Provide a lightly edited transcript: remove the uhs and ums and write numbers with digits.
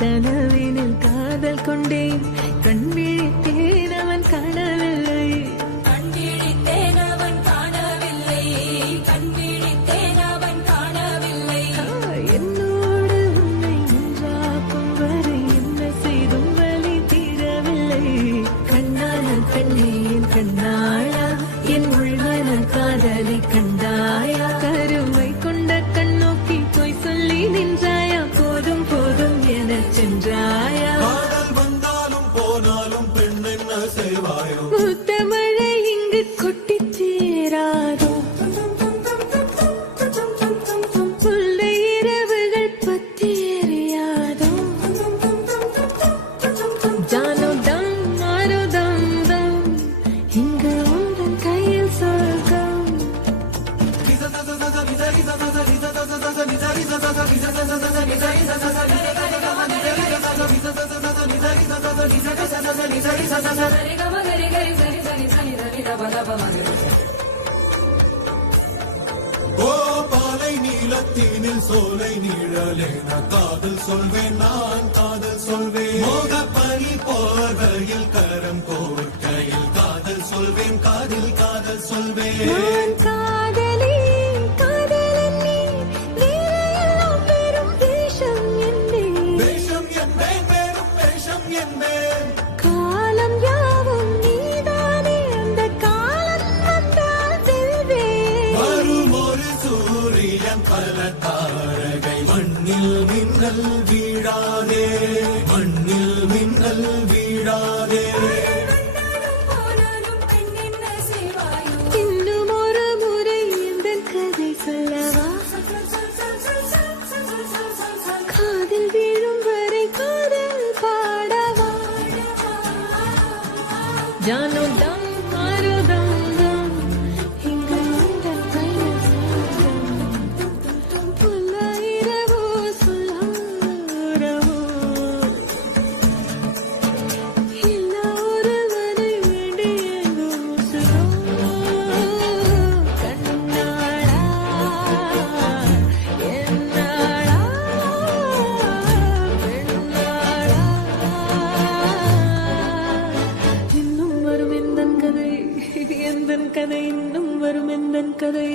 கனவினில் காதல் கொண்டேன் கண் விழித்தேன் அவன் காணவில்லை என்னோடு உன்னை ஒன்றாக்கும் வரை என்ன செய்தும் வலி தீரவில்லை கண்ணான பெண்ணே என் கண்ணாளா என் உள்மன காதலை கண்டாயா கருமை கொண்ட கண்ணோக்கி போய் சொல்லி நின்றாயா போதும் போதும் என சென்றாயா வந்தாலும் போனாலும் பெண் என்ன செய்வாயோ முத்தமழை இங்கு கொட்டி தீராதோ சொல்லை இரவுகள் பத்தி எறியாதோ ஜானோ தம் மாரோ தம் தம் இங்கு உந்தன் கையில் சொர்க்கம் பாலை நீளத்தீனில் சோலை நீழலேன காதல் சொல்வேன் நான் காதல் சொல்வேன் மோகப்பனி போர்வையில் கரம் கோர்க்கையில் காதல் சொல்வேன் காதில் காதல் சொல்வேன் காதலி காதலன் நீ வேறையெல்லாம் பெரும் வேஷம் என்பேன் வேஷம் என்பேன் வேறும் வேஷம் என்பேன் காலம் யாவும் நீதானே அந்த காலம் வந்தால் செல்வேன் வரும் ஒரு சூரியன் பல தாரகை மண்ணில் மின்னல் வீழாதே மண்ணில் மின்னல் வீழாதே இன்னும் ஒரு முறை இந்த கதை சொல்லவா காதில் வீழும் வரை காதல் பாடவா ஜானோ தம் மாரோ தம் தம் இங்கு உந்தன் கையில் சொர்க்கம் புல்ல இரவோ சொல்லாரவோ இல்லா ஒருவரை வேண்டி எங்கும் கண்ணாடா என்னாடா பெண்ணாடா இன்னும் வரும் எந்தன் கதை இன்னும் வரும் எந்தன் கதை